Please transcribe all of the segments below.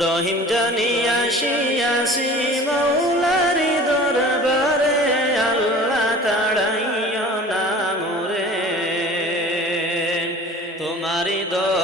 রহিম জানি আসি মৌলারি দরবারে আল্লাহ তাড়াইও না মোরে। তোমারি দরজার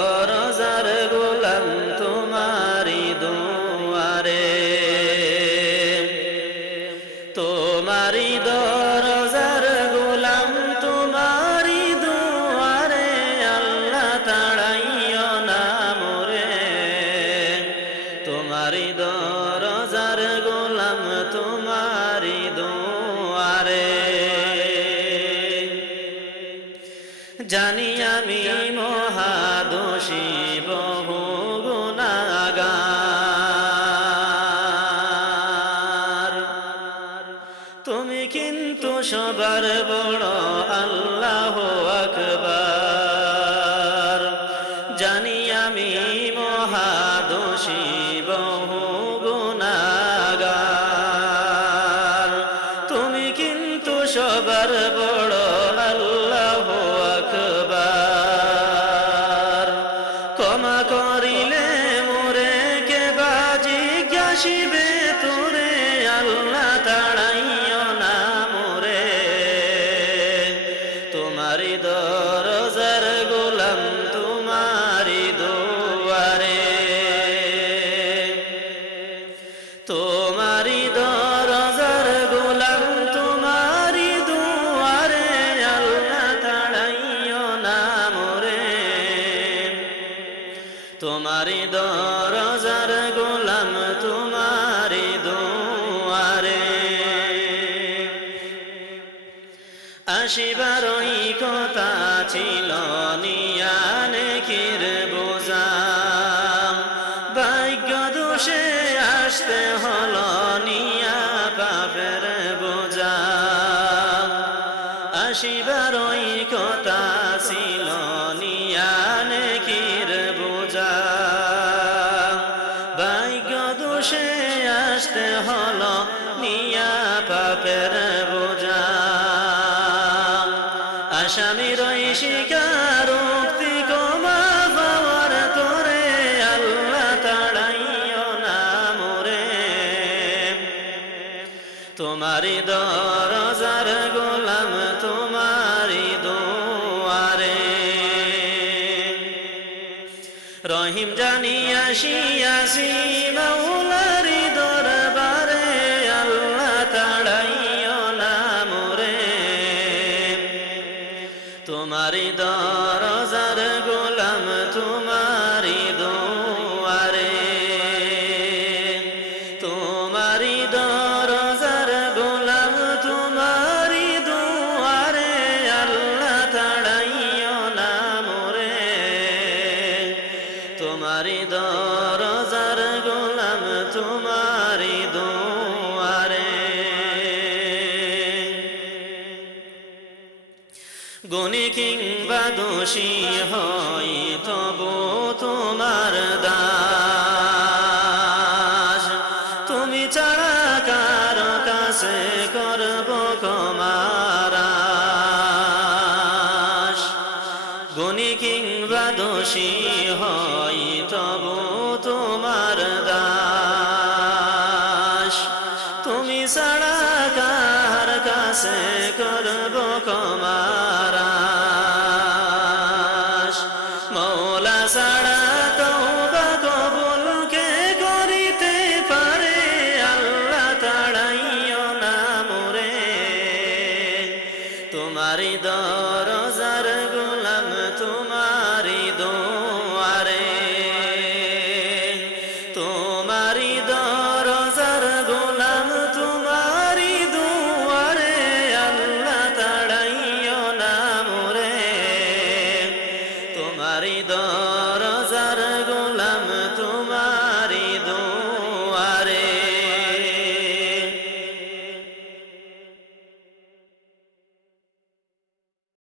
সবার বড় আল্লাহ আকবার। তোমারি দরজার গোলাম, তোমারি দুয়ারে। ওই কথা ছিল নিয়ানে কির বোঝা। ভাগ্য দোষে আসতে হলো পাপের বোঝা। আসামির শিকার, উক্তি কমা পাওয়ার তোরে আল্লাহ তাড়াইও না মোরে। তোমারি দরজার গোলাম তোমারি দুয়ারে। রহিম জানি আসি তোমারি দরজার গোলাম তোমারি দুয়ারে। তোমারি দরজার গোলাম তোমারি দুয়ারে, আল্লাহ তাড়াইও না মোরে। তোমারি দরজার গুণী কিংবা দোষী হই তবু তোমার দাস। তুমি ছাড়া কারও কাছে করব কমারাস গুণী কিংবা দোষী হই তবু তোমার দাস। তুমি ছাড়া কার কাছে করব কমা ছাড়া তওবা কবুল কে করিতে পারে? আল্লাহ তাড়াইও না মোরে। তোমারই দয়া